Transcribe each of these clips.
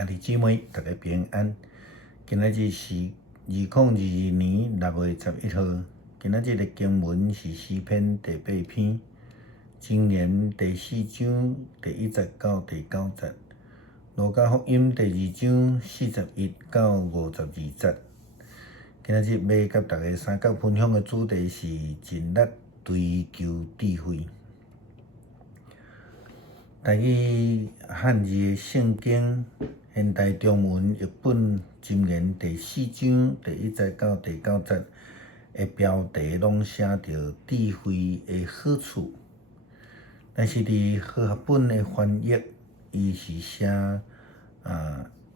兄弟姊妹，大家平安。今仔日是2022年6月11号。今仔日的经文是诗篇第8篇，箴言第4章第1節到第9節，路加福音第2章41到52節。今仔日要甲大家三角分享的主题是尽力追求智慧。台语汉字的圣经现代中文译本箴言第4章第1節到第9節的標題攏寫着智慧的好處，但是佇和合本的翻譯，伊是寫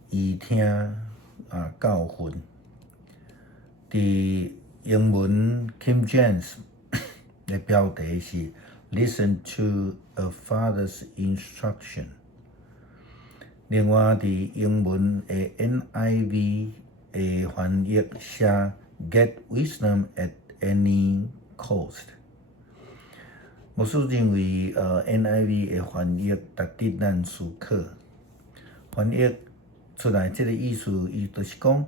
伊聽教訓。佇英文 King James 的標題是 Listen to a father's instruction。另外，佇英文的 NIV 的翻譯寫 Get wisdom at any cost。牧師認為NIV 的翻譯值得咱思考。翻譯出來這個意思，伊就是講，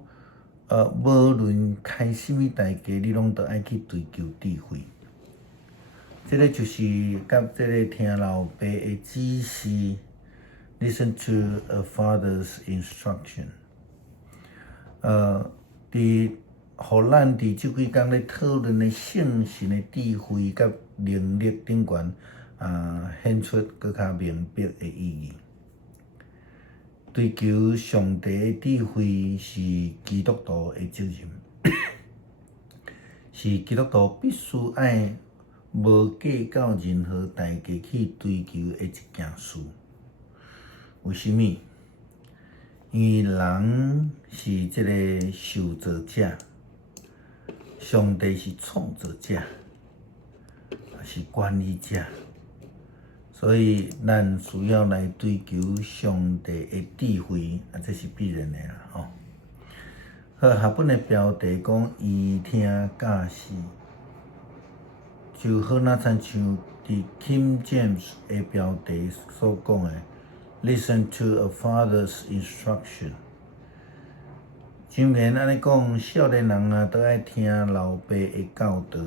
無論開什麼代價，你攏得愛去追求智慧。這個就是甲這個聽老爸的指示 ，Listen to a father's instruction。互咱佇這幾天咧討論的聖神的智慧甲能力頂懸，顯出更較明白的意義。追求上帝的智慧是基督徒的責任，是基督徒必須愛無計較任何代價去追求的一件事。為什麼？因為人是這個受造者，上帝是創造者，是管理者，所以咱需要來追求上帝的智慧，這是必然的啦。好，合本的標題講伊聽教示，就好那親像佇 King James 的標題所講的 Listen to a father's instruction。箴言安尼講，少年人都愛聽老爸的教導。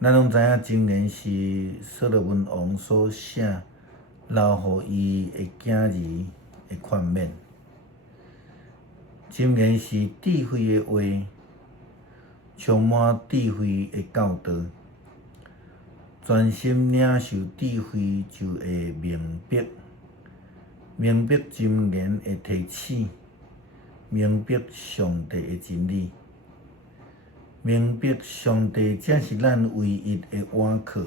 咱攏知影，箴言是所羅門王所寫，留予伊的囝兒的勸勉。箴言是智慧的話，充滿智慧的教導。專心領受智慧，就會明白箴言的提醒，明白上帝的真理，明白上帝才是咱唯一的倚靠。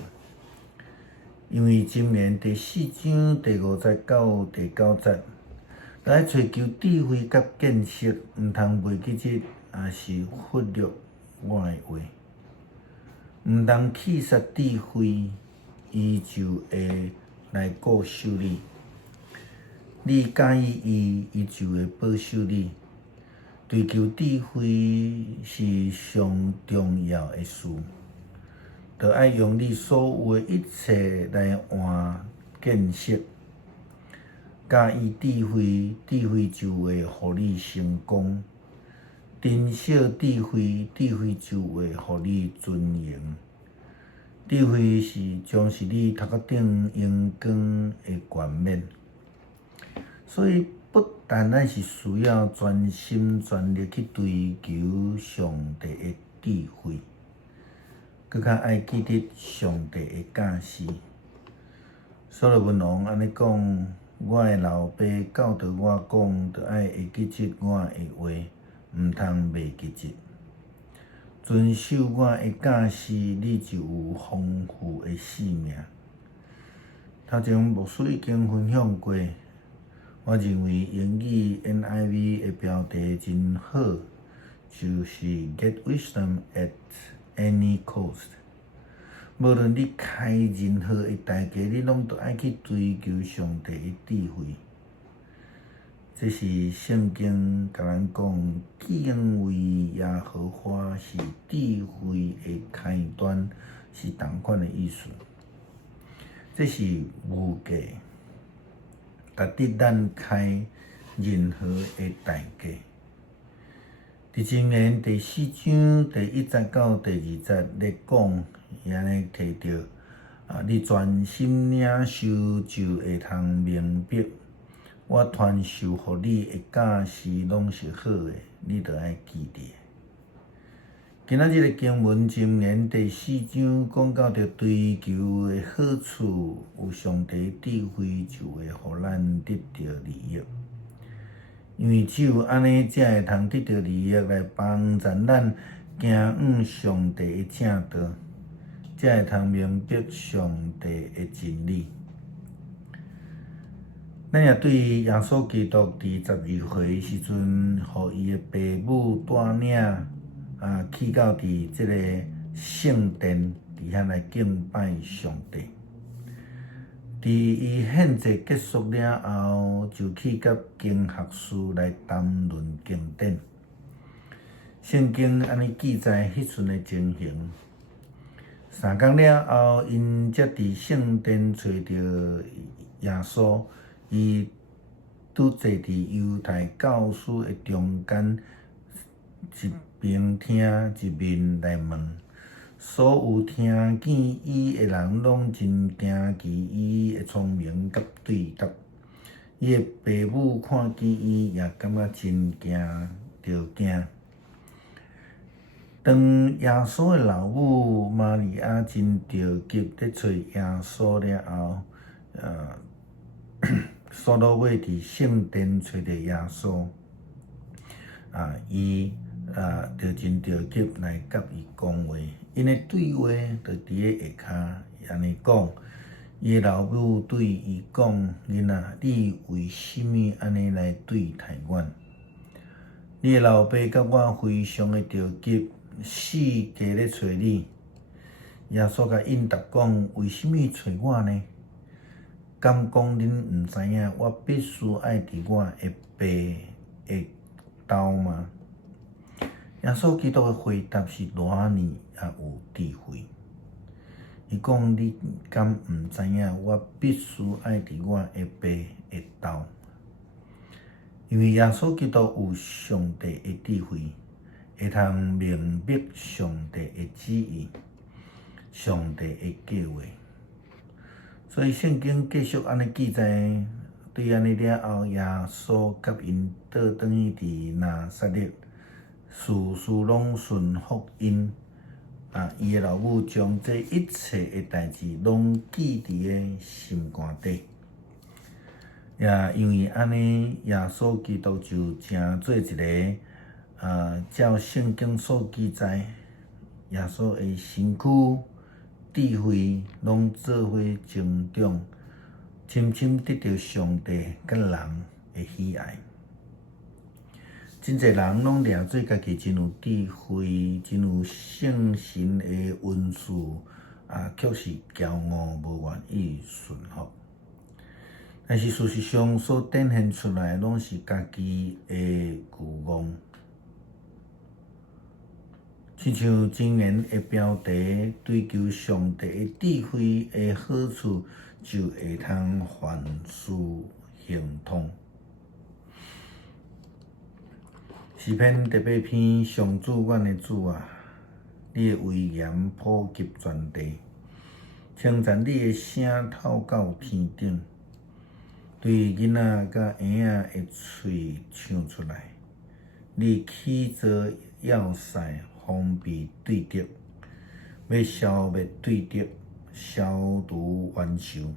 因為箴言第4章第5節到第9節，來追求智慧甲見識，毋通袂記這，也是忽略我的話。毋通棄殺智慧，伊就會來固守你；你介意伊，伊就會保守你。追求智慧是上重要的事，就愛用你所有的一切來換見識。介意智慧，智慧就會互你成功；珍惜智慧，智慧就會互你尊榮。智慧將是你頭殼頂陽光的冠冕。所以不但咱是需要專心全力去追求上帝的智慧，更較愛記得上帝的教示。所羅門王安尼講：我的老爸教導我講，着愛會記住我的話，毋通袂記住。遵守我的教示，你就有豐富的生命。頭前牧師已經分享過。我認為英語 NIV 的標題真好，就是 Get wisdom at any cost。無論你開任何的代價，你攏都愛去追求上帝的智慧。這是聖經甲咱講，敬畏耶和華是智慧的開端，是同款的意思。這是無價。值得咱开任何的代价。伫箴言第4章第1节到第2节咧讲，伊安尼提到你专心领受就会通明白，我传授互你的教示拢是好的，你着爱记住。今仔日的经文箴言第4章讲到着追求的好处，有上帝智慧就会互咱得到利益。因为只有安尼，才会通得到利益来帮助咱行往上帝的正道，才会通明白上帝的真理。咱也对耶稣基督伫12岁时阵，互伊的爸母带领去到伫即个圣殿伫遐来敬拜上帝。伫伊献祭结束了后，就去甲经学士来谈论经典。圣经安尼记载迄阵的情形。3天了后，因才伫圣殿找着耶稣，伊拄坐伫犹太教师的中间，一边听一面来问。所有听见伊的人拢真惊奇伊的聪明甲对答。伊的爸母看见伊，也感觉真着惊。当耶稣的老母玛利亚真着急咧找耶稣了后，索罗尾伫圣殿找着耶稣，伊就真着急来甲伊讲话。因的对话就伫咧下骹安尼讲，伊的老母对伊讲：“囡仔，你为什么安尼来对待阮？你的老爸甲我非常的着急，四界咧找你。”耶稣甲应答讲：“为什么找我呢？敢讲恁毋知影，我必须爱伫我的爸的兜吗？”耶稣基督的回答是偌尼也有智慧。伊讲：“你敢毋知影，我必须爱伫我的爸的兜？”因为耶稣基督有上帝的智慧，会通明白上帝的旨意、上帝的计划。所以圣经继续安尼记载，对安尼了后，耶稣甲因倒转去伫拿撒勒。事事拢顺福音，伊的老母将这一切的代志拢记伫个心肝底。也因为安尼，耶稣基督就成做一个照圣经所记载，耶稣的身躯、智慧拢做伙增长，深深得到上帝甲人的喜爱。真侪人拢掠做家己真有智慧、真有圣神的恩赐，却是骄傲，无愿意顺服。但是事实上所展现出来，拢是家己的愚妄。亲像箴言的标题，追求上帝的智慧的好处，就会通凡事亨通。诗篇第8篇，上主，阮的主啊，你的威严普及全地，称赞你的声透到天顶，对囡仔甲婴仔的喙唱出来。你起造要塞，方便对敌，要消灭对敌，消除冤仇。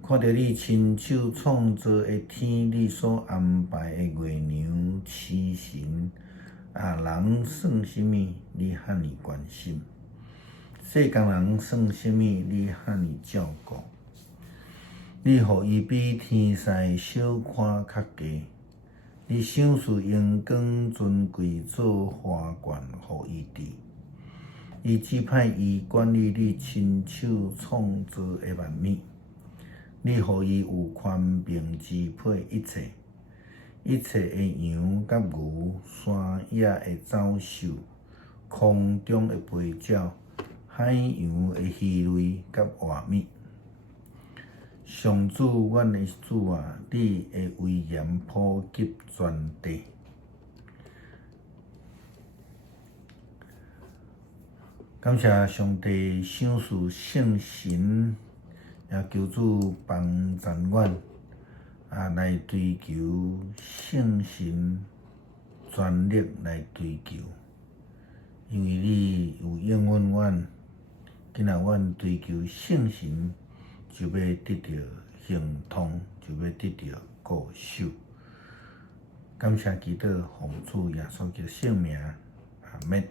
看到你亲手创造的天，你所安排的月亮、星辰，人算什么？你遐尼关心；世间人算什么？你遐尼照顾。你互伊比天使小看较低，你赏赐阳光尊贵做花冠，互伊治。伊指派伊管理你亲手创造的万物。你互伊有权柄支配一切，一切的羊甲牛，山野的走兽，空中的飞鸟，海洋的鱼类甲活物。上主，阮的主啊，你的威严普及全地。感谢上帝赏赐圣神，也求主帮助阮来追求圣神，全力来追求，因为你有应允阮，今仔阮追求圣神，就要得到幸通，就要得到固守。感谢祈祷，奉主耶稣基督圣名，阿门。